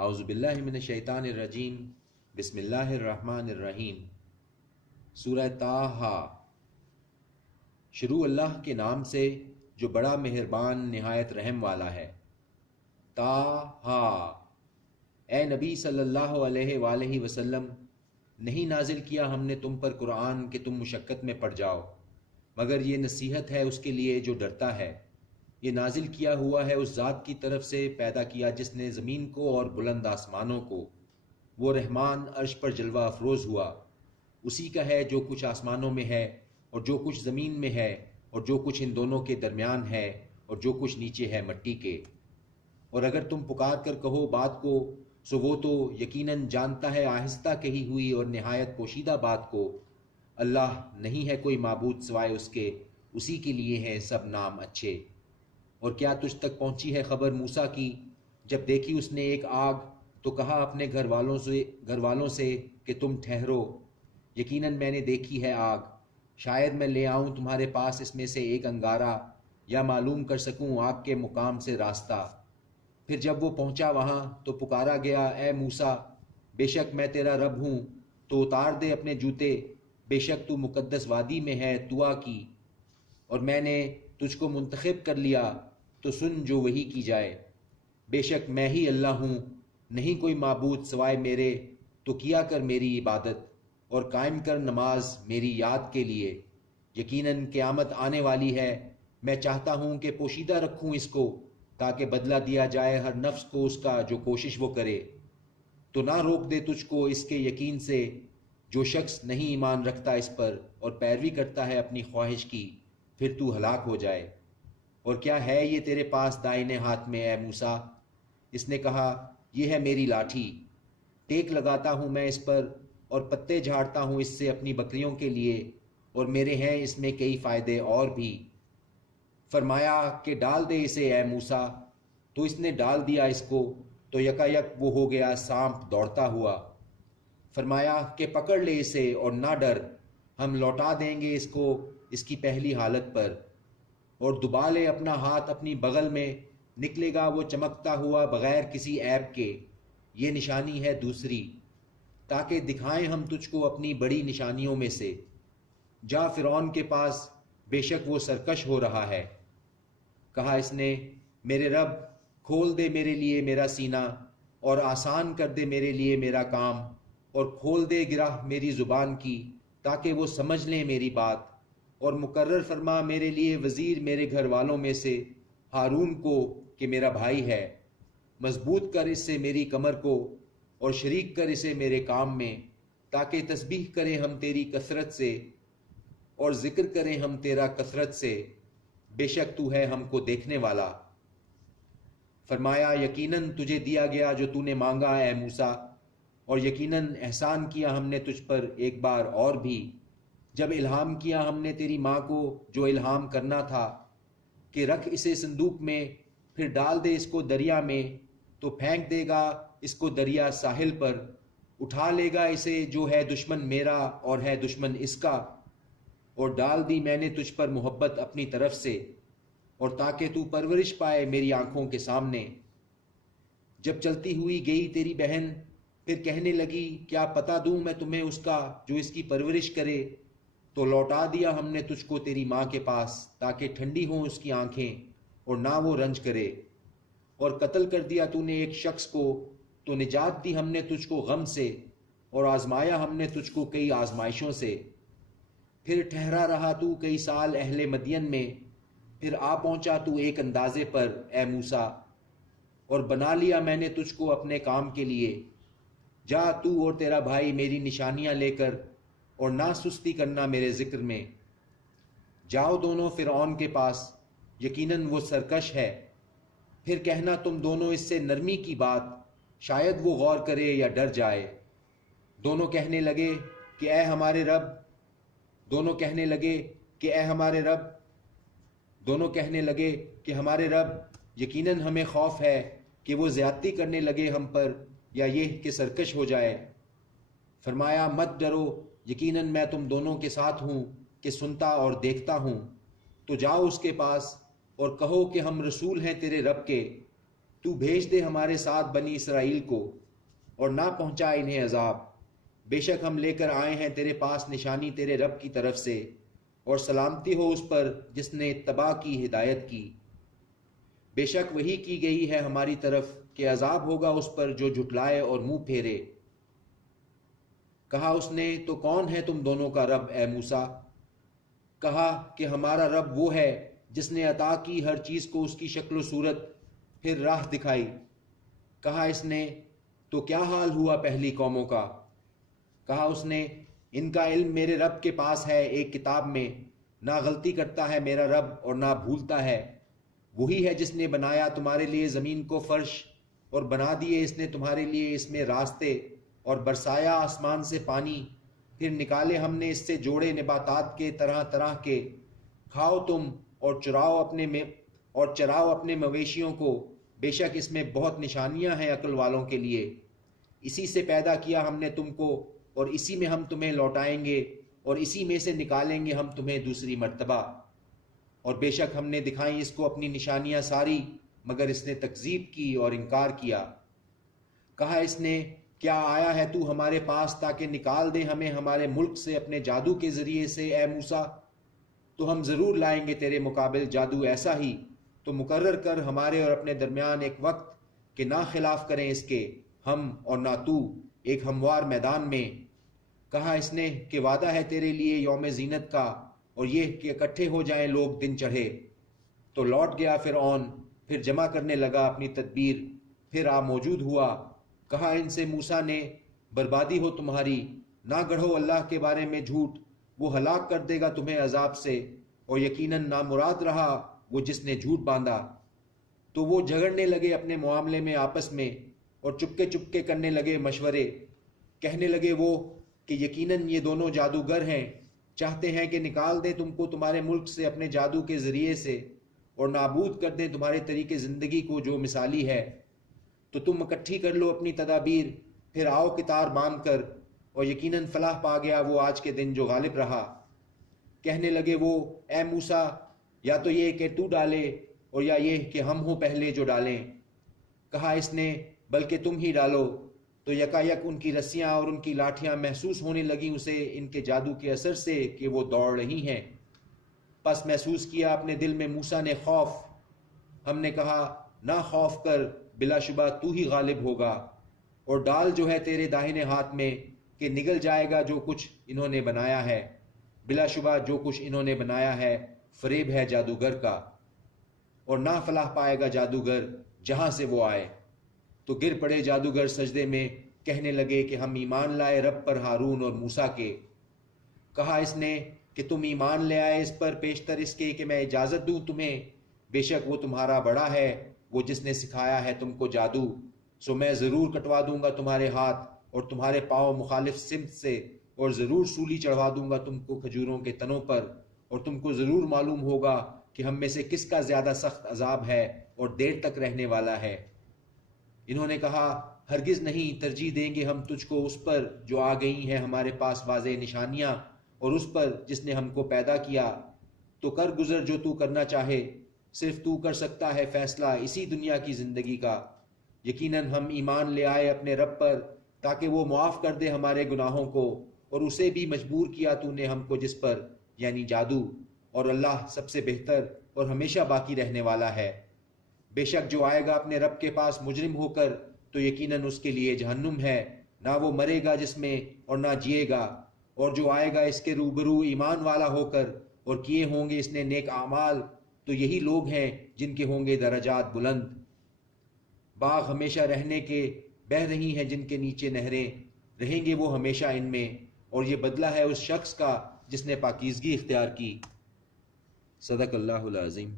اعوذ باللہ من الشیطان الرجیم، بسم اللہ الرحمن الرحیم۔ سورہ طٰہٰ۔ شروع اللہ کے نام سے جو بڑا مہربان نہایت رحم والا ہے۔ طٰہٰ، اے نبی صلی اللہ علیہ وآلہ وسلم، نہیں نازل کیا ہم نے تم پر قرآن کہ تم مشقت میں پڑ جاؤ، مگر یہ نصیحت ہے اس کے لیے جو ڈرتا ہے۔ یہ نازل کیا ہوا ہے اس ذات کی طرف سے پیدا کیا جس نے زمین کو اور بلند آسمانوں کو۔ وہ رحمان عرش پر جلوہ افروز ہوا۔ اسی کا ہے جو کچھ آسمانوں میں ہے اور جو کچھ زمین میں ہے اور جو کچھ ان دونوں کے درمیان ہے اور جو کچھ نیچے ہے مٹی کے۔ اور اگر تم پکار کر کہو بات کو، سو وہ تو یقیناً جانتا ہے آہستہ کہی ہوئی اور نہایت پوشیدہ بات کو۔ اللہ نہیں ہے کوئی معبود سوائے اس کے، اسی کے لیے ہیں سب نام اچھے۔ اور کیا تجھ تک پہنچی ہے خبر موسیٰ کی، جب دیکھی اس نے ایک آگ تو کہا اپنے گھر والوں سے کہ تم ٹھہرو، یقیناً میں نے دیکھی ہے آگ، شاید میں لے آؤں تمہارے پاس اس میں سے ایک انگارہ یا معلوم کر سکوں آگ کے مقام سے راستہ۔ پھر جب وہ پہنچا وہاں تو پکارا گیا، اے موسیٰ، بے شک میں تیرا رب ہوں، تو اتار دے اپنے جوتے، بے شک تو مقدس وادی میں ہے طویٰ کی، اور میں نے تجھ کو منتخب کر لیا، تو سن جو وحی کی جائے۔ بے شک میں ہی اللہ ہوں، نہیں کوئی معبود سوائے میرے، تو کیا کر میری عبادت اور قائم کر نماز میری یاد کے لیے۔ یقیناً قیامت آنے والی ہے، میں چاہتا ہوں کہ پوشیدہ رکھوں اس کو، تاکہ بدلہ دیا جائے ہر نفس کو اس کا جو کوشش وہ کرے۔ تو نہ روک دے تجھ کو اس کے یقین سے جو شخص نہیں ایمان رکھتا اس پر اور پیروی کرتا ہے اپنی خواہش کی، پھر تو ہلاک ہو جائے۔ اور کیا ہے یہ تیرے پاس دائنے ہاتھ میں اے موسیٰ؟ اس نے کہا، یہ ہے میری لاٹھی، ٹیک لگاتا ہوں میں اس پر اور پتے جھاڑتا ہوں اس سے اپنی بکریوں کے لیے، اور میرے ہیں اس میں کئی فائدے اور بھی۔ فرمایا کہ ڈال دے اسے اے موسیٰ، تو اس نے ڈال دیا اس کو، تو یکایک وہ ہو گیا سانپ دوڑتا ہوا۔ فرمایا کہ پکڑ لے اسے اور نہ ڈر، ہم لوٹا دیں گے اس کو اس کی پہلی حالت پر، اور دبا لے اپنا ہاتھ اپنی بغل میں، نکلے گا وہ چمکتا ہوا بغیر کسی عیب کے۔ یہ نشانی ہے دوسری، تاکہ دکھائیں ہم تجھ کو اپنی بڑی نشانیوں میں سے۔ جا فرعون کے پاس، بے شک وہ سرکش ہو رہا ہے۔ کہا اس نے، میرے رب، کھول دے میرے لیے میرا سینہ اور آسان کر دے میرے لیے میرا کام، اور کھول دے گرہ میری زبان کی تاکہ وہ سمجھ لیں میری بات، اور مقرر فرما میرے لیے وزیر میرے گھر والوں میں سے ہارون کو کہ میرا بھائی ہے۔ مضبوط کر اس سے میری کمر کو اور شریک کر اسے میرے کام میں، تاکہ تسبیح کریں ہم تیری کثرت سے اور ذکر کریں ہم تیرا کثرت سے، بے شک تو ہے ہم کو دیکھنے والا۔ فرمایا یقیناً تجھے دیا گیا جو تو نے مانگا اے موسیٰ، اور یقیناً احسان کیا ہم نے تجھ پر ایک بار اور بھی، جب الہام کیا ہم نے تیری ماں کو جو الہام کرنا تھا کہ رکھ اسے صندوق میں، پھر ڈال دے اس کو دریا میں، تو پھینک دے گا اس کو دریا ساحل پر، اٹھا لے گا اسے جو ہے دشمن میرا اور ہے دشمن اس کا۔ اور ڈال دی میں نے تجھ پر محبت اپنی طرف سے، اور تاکہ تو پرورش پائے میری آنکھوں کے سامنے۔ جب چلتی ہوئی گئی تیری بہن، پھر کہنے لگی کیا پتہ دوں میں تمہیں اس کا جو اس کی پرورش کرے، تو لوٹا دیا ہم نے تجھ کو تیری ماں کے پاس تاکہ ٹھنڈی ہوں اس کی آنکھیں اور نہ وہ رنج کرے۔ اور قتل کر دیا تو نے ایک شخص کو، تو نجات دی ہم نے تجھ کو غم سے، اور آزمایا ہم نے تجھ کو کئی آزمائشوں سے۔ پھر ٹھہرا رہا تو کئی سال اہل مدین میں، پھر آ پہنچا تو ایک اندازے پر اے موسیٰ، اور بنا لیا میں نے تجھ کو اپنے کام کے لیے۔ جا تو اور تیرا بھائی میری نشانیاں لے کر، اور نہ سستی کرنا میرے ذکر میں۔ جاؤ دونوں فرعون کے پاس، یقیناً وہ سرکش ہے۔ پھر کہنا تم دونوں اس سے نرمی کی بات، شاید وہ غور کرے یا ڈر جائے۔ دونوں کہنے لگے کہ اے ہمارے رب، دونوں کہنے لگے کہ اے ہمارے رب، دونوں کہنے لگے کہ ہمارے رب، یقیناً ہمیں خوف ہے کہ وہ زیادتی کرنے لگے ہم پر، یا یہ کہ سرکش ہو جائے۔ فرمایا مت ڈرو، یقیناً میں تم دونوں کے ساتھ ہوں کہ سنتا اور دیکھتا ہوں۔ تو جاؤ اس کے پاس اور کہو کہ ہم رسول ہیں تیرے رب کے، تو بھیج دے ہمارے ساتھ بنی اسرائیل کو اور نہ پہنچا انہیں عذاب۔ بے شک ہم لے کر آئے ہیں تیرے پاس نشانی تیرے رب کی طرف سے، اور سلامتی ہو اس پر جس نے اتباع کی ہدایت کی۔ بے شک وحی کی گئی ہے ہماری طرف کہ عذاب ہوگا اس پر جو جھٹلائے اور منہ پھیرے۔ کہا اس نے تو کون ہے تم دونوں کا رب اے موسیٰ؟ کہا کہ ہمارا رب وہ ہے جس نے عطا کی ہر چیز کو اس کی شکل و صورت، پھر راہ دکھائی۔ کہا اس نے تو کیا حال ہوا پہلی قوموں کا؟ کہا اس نے ان کا علم میرے رب کے پاس ہے ایک کتاب میں، نہ غلطی کرتا ہے میرا رب اور نہ بھولتا ہے۔ وہی ہے جس نے بنایا تمہارے لیے زمین کو فرش، اور بنا دیے اس نے تمہارے لیے اس میں راستے، اور برسایا آسمان سے پانی، پھر نکالے ہم نے اس سے جوڑے نباتات کے طرح طرح کے۔ کھاؤ تم اور چراؤ اپنے مویشیوں کو، بے شک اس میں بہت نشانیاں ہیں عقل والوں کے لیے۔ اسی سے پیدا کیا ہم نے تم کو، اور اسی میں ہم تمہیں لوٹائیں گے، اور اسی میں سے نکالیں گے ہم تمہیں دوسری مرتبہ۔ اور بے شک ہم نے دکھائیں اس کو اپنی نشانیاں ساری، مگر اس نے تکذیب کی اور انکار کیا۔ کہا اس نے کیا آیا ہے تو ہمارے پاس تاکہ نکال دے ہمیں ہمارے ملک سے اپنے جادو کے ذریعے سے اے موسیٰ؟ تو ہم ضرور لائیں گے تیرے مقابل جادو ایسا ہی، تو مقرر کر ہمارے اور اپنے درمیان ایک وقت کہ نہ خلاف کریں اس کے ہم اور نہ تو، ایک ہموار میدان میں۔ کہا اس نے کہ وعدہ ہے تیرے لیے یوم زینت کا، اور یہ کہ اکٹھے ہو جائیں لوگ دن چڑھے۔ تو لوٹ گیا فرعون، پھر جمع کرنے لگا اپنی تدبیر، پھر آ موجود ہوا۔ کہا ان سے موسیٰ نے بربادی ہو تمہاری، نہ گڑھو اللہ کے بارے میں جھوٹ، وہ ہلاک کر دے گا تمہیں عذاب سے، اور یقیناً نامراد رہا وہ جس نے جھوٹ باندھا۔ تو وہ جھگڑنے لگے اپنے معاملے میں آپس میں، اور چپکے چپکے کرنے لگے مشورے۔ کہنے لگے وہ کہ یقیناً یہ دونوں جادوگر ہیں، چاہتے ہیں کہ نکال دیں تم کو تمہارے ملک سے اپنے جادو کے ذریعے سے، اور نابود کر دیں تمہارے طریقے زندگی کو جو مثالی ہے۔ تو تم اکٹھی کر لو اپنی تدابیر، پھر آؤ کتار باندھ کر، اور یقیناً فلاح پا گیا وہ آج کے دن جو غالب رہا۔ کہنے لگے وہ اے موسیٰ یا تو یہ کہ تو ڈالے، اور یا یہ کہ ہم ہوں پہلے جو ڈالیں۔ کہا اس نے بلکہ تم ہی ڈالو۔ تو یکا یک ان کی رسیاں اور ان کی لاٹھیاں محسوس ہونے لگیں اسے ان کے جادو کے اثر سے کہ وہ دوڑ رہی ہیں۔ پس محسوس کیا اپنے دل میں موسیٰ نے خوف۔ ہم نے کہا نہ خوف کر، بلا شبہ تو ہی غالب ہوگا، اور ڈال جو ہے تیرے داہنے ہاتھ میں کہ نگل جائے گا جو کچھ انہوں نے بنایا ہے۔ بلا شبہ جو کچھ انہوں نے بنایا ہے فریب ہے جادوگر کا، اور نہ فلاح پائے گا جادوگر جہاں سے وہ آئے۔ تو گر پڑے جادوگر سجدے میں، کہنے لگے کہ ہم ایمان لائے رب پر ہارون اور موسیٰ کے۔ کہا اس نے کہ تم ایمان لے آئے اس پر پیشتر اس کے کہ میں اجازت دوں تمہیں، بے شک وہ تمہارا بڑا ہے وہ جس نے سکھایا ہے تم کو جادو۔ سو میں ضرور کٹوا دوں گا تمہارے ہاتھ اور تمہارے پاؤں مخالف سمت سے، اور ضرور سولی چڑھوا دوں گا تم کو کھجوروں کے تنوں پر، اور تم کو ضرور معلوم ہوگا کہ ہم میں سے کس کا زیادہ سخت عذاب ہے اور دیر تک رہنے والا ہے۔ انہوں نے کہا ہرگز نہیں، ترجیح دیں گے ہم تجھ کو اس پر جو آ گئی ہیں ہمارے پاس واضح نشانیاں، اور اس پر جس نے ہم کو پیدا کیا۔ تو کر گزر جو تو کرنا چاہے، صرف تو کر سکتا ہے فیصلہ اسی دنیا کی زندگی کا۔ یقیناً ہم ایمان لے آئے اپنے رب پر تاکہ وہ معاف کر دے ہمارے گناہوں کو، اور اسے بھی مجبور کیا تو نے ہم کو جس پر، یعنی جادو، اور اللہ سب سے بہتر اور ہمیشہ باقی رہنے والا ہے۔ بے شک جو آئے گا اپنے رب کے پاس مجرم ہو کر تو یقیناً اس کے لیے جہنم ہے، نہ وہ مرے گا جس میں اور نہ جیے گا۔ اور جو آئے گا اس کے روبرو ایمان والا ہو کر اور کیے ہوں گے اس نے نیک اعمال، تو یہی لوگ ہیں جن کے ہوں گے درجات بلند۔ باغ ہمیشہ رہنے کے، بہہ رہی ہیں جن کے نیچے نہریں، رہیں گے وہ ہمیشہ ان میں، اور یہ بدلہ ہے اس شخص کا جس نے پاکیزگی اختیار کی۔ صدق اللہ العظیم۔